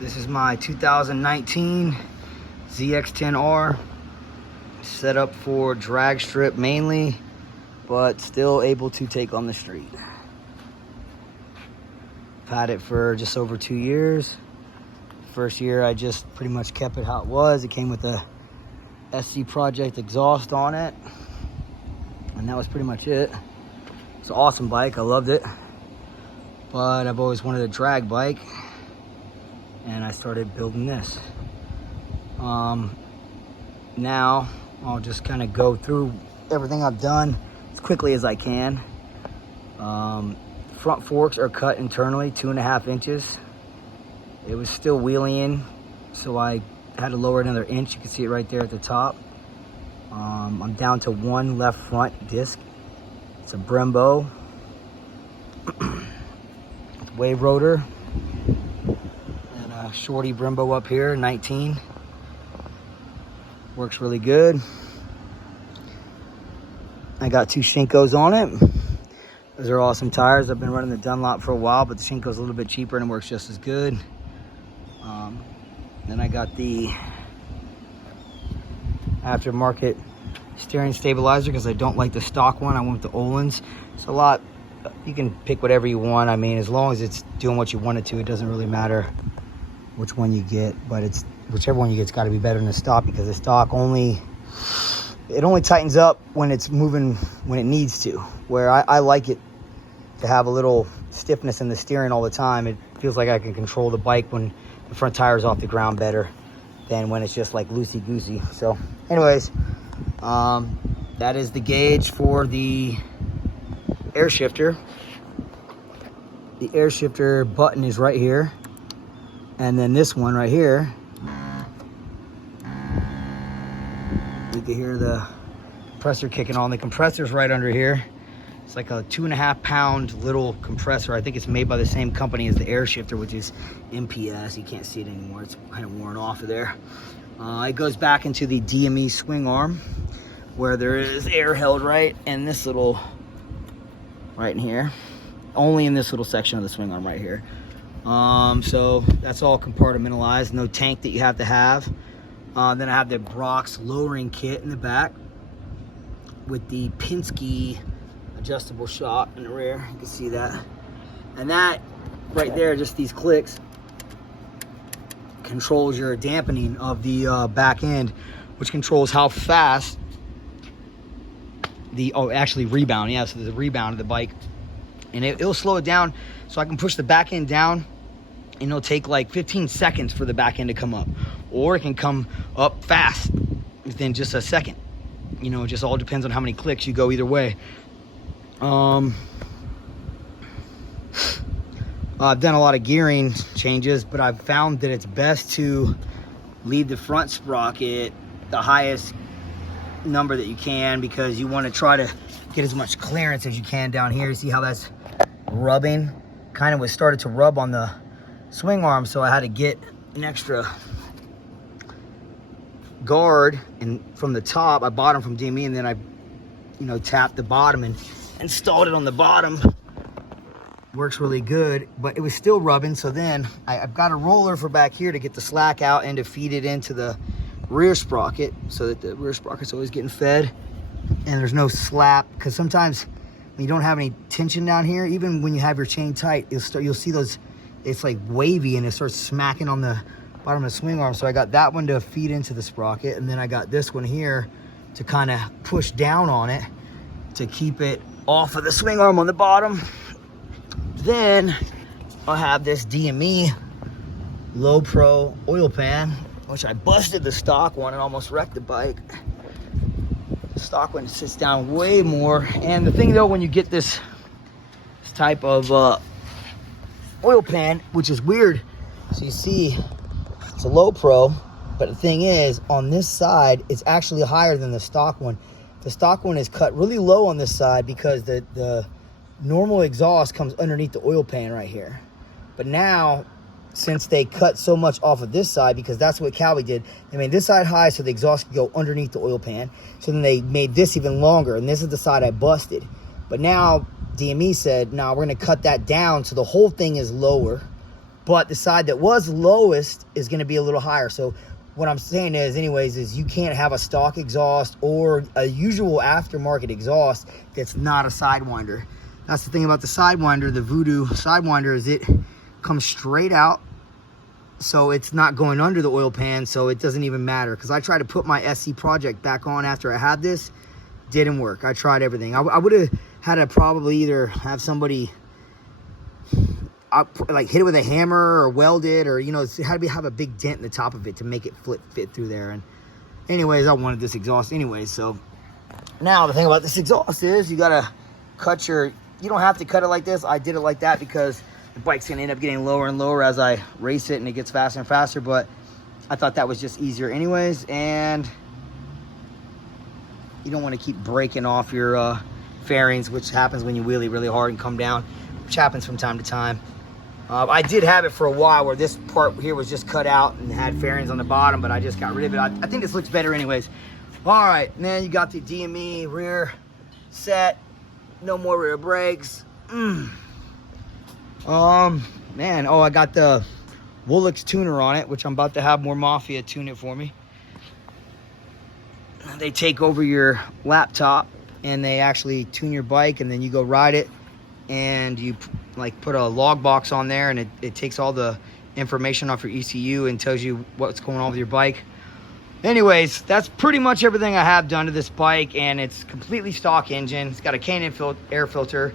This is my 2019 ZX10R, set up for drag strip mainly, but still able to take on the street. I've had it for just over 2 years. First year I just pretty much kept it how it was. It came with a SC Project exhaust on it, and that was pretty much it. It's an awesome bike, I loved it, but I've always wanted a drag bike, and I started building this. Now I'll just kind of go through everything I've done as quickly as I can. Front forks are cut internally 2.5 inches. It was still wheeling, so I had to lower it another inch. You can see it right there at the top. I'm down to one left front disc. It's a Brembo. It's wave rotor. And a shorty Brembo up here, 19. Works really good. I got 2 Shinkos on it. Those are awesome tires. I've been running the Dunlop for a while, but the Shinko's a little bit cheaper and it works just as good. Then I got the aftermarket steering stabilizer because I don't like the stock one. I want the Öhlins. It's a lot. You can pick whatever you want. I mean, as long as it's doing what you want it to, it doesn't really matter which one you get. But it's whichever one you get's got to be better than the stock, because the stock only tightens up when it's moving when it needs to. Where I like it to have a little stiffness in the steering all the time. It feels like I can control the bike when the front tire's off the ground better than when it's just like loosey-goosey. So anyways, that is the gauge for the air shifter. The air shifter button is right here. And then this one right here, you can hear the compressor kicking on. The compressor's right under here. It's like a 2.5 pound little compressor. I think it's made by the same company as the air shifter, which is MPS. You can't see it anymore. It's kind of worn off of there. It goes back into the DME swing arm where there is air held right in this little, right in here. Only in this little section of the swing arm right here. So that's all compartmentalized. No tank that you have to have. Then I have the Brock's lowering kit in the back with the Penske adjustable shock in the rear. You can see that. And that right there, just these clicks, controls your dampening of the back end, which controls how fast the, actually rebound. Yeah, so there's a rebound of the bike. And it'll slow it down, so I can push the back end down, and it'll take like 15 seconds for the back end to come up. Or it can come up fast within just a second. You know, it just all depends on how many clicks you go either way. I've done a lot of gearing changes, but I've found that it's best to leave the front sprocket the highest number that you can, because you want to try to get as much clearance as you can down here. See how that's rubbing? Kind of was started to rub on the swing arm, so I had to get an extra guard, and from the top I bought them from DME, and then I tapped the bottom and installed it on the bottom. Works really good, but it was still rubbing. So then I've got a roller for back here to get the slack out and to feed it into the rear sprocket, so that the rear sprocket's always getting fed and there's no slap. Because sometimes when you don't have any tension down here, even when you have your chain tight, you'll see those, it's like wavy and it starts smacking on the bottom of the swing arm. So I got that one to feed into the sprocket, and then I got this one here to kind of push down on it to keep it off of the swing arm on the bottom. Then I'll have this DME Low Pro oil pan, which I busted the stock one and almost wrecked the bike. The stock one sits down way more. And the thing though, when you get this type of oil pan, which is weird, so you see it's a Low Pro, but the thing is, on this side it's actually higher than the stock one. The stock one is cut really low on this side because the normal exhaust comes underneath the oil pan right here. But now, since they cut so much off of this side, because that's what Kawi did, they made this side high so the exhaust could go underneath the oil pan. So then they made this even longer, and this is the side I busted. But now DME said, no, we're gonna cut that down so the whole thing is lower. but the side that was lowest is going to be a little higher. So what I'm saying is, anyways, is you can't have a stock exhaust or a usual aftermarket exhaust that's not a Sidewinder. That's the thing about the Sidewinder, the Voodoo Sidewinder, is it comes straight out. So it's not going under the oil pan, so it doesn't even matter. Because I tried to put my SC Project back on after I had this. Didn't work. I tried everything. I would have had to probably either have somebody like hit it with a hammer or weld it, or, you know, it had to have a big dent in the top of it to make it fit through there. And anyways, I wanted this exhaust anyways. So now the thing about this exhaust is you gotta cut you don't have to cut it like this. I did it like that because the bike's gonna end up getting lower and lower as I race it, and it gets faster and faster. But I thought that was just easier anyways, and you don't want to keep breaking off your fairings, which happens when you wheelie really hard and come down, which happens from time to time. I did have it for a while where this part here was just cut out and had fairings on the bottom, but I just got rid of it. I think this looks better anyways. All right, then you got the DME rear set. No more rear brakes. Man, I got the Woolix tuner on it, which I'm about to have more Mafia tune it for me. They take over your laptop and they actually tune your bike, and then you go ride it, and you like put a log box on there, and it takes all the information off your ECU and tells you what's going on with your bike. Anyways, that's pretty much everything I have done to this bike, and it's completely stock engine. It's got a K&N air filter.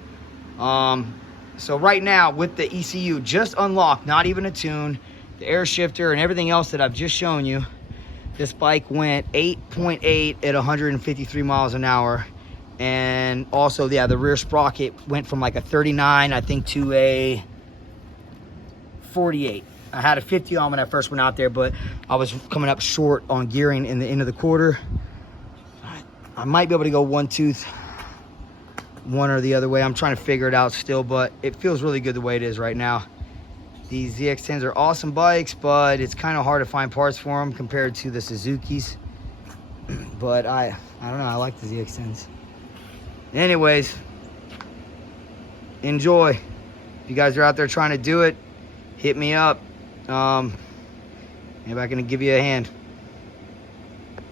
So right now with the ECU just unlocked, not even a tune, the air shifter and everything else that I've just shown you, this bike went 8.8 at 153 miles an hour. And also, yeah, the rear sprocket went from like a 39, I think, to a 48. I had a 50 on when I first went out there, but I was coming up short on gearing in the end of the quarter. I might be able to go one tooth, one or the other way. I'm trying to figure it out still, but it feels really good the way it is right now. These ZX-10s are awesome bikes, but it's kind of hard to find parts for them compared to the Suzukis. But I don't know, I like the ZX-10s. Anyways, enjoy. If you guys are out there trying to do it, hit me up. Maybe I can give you a hand.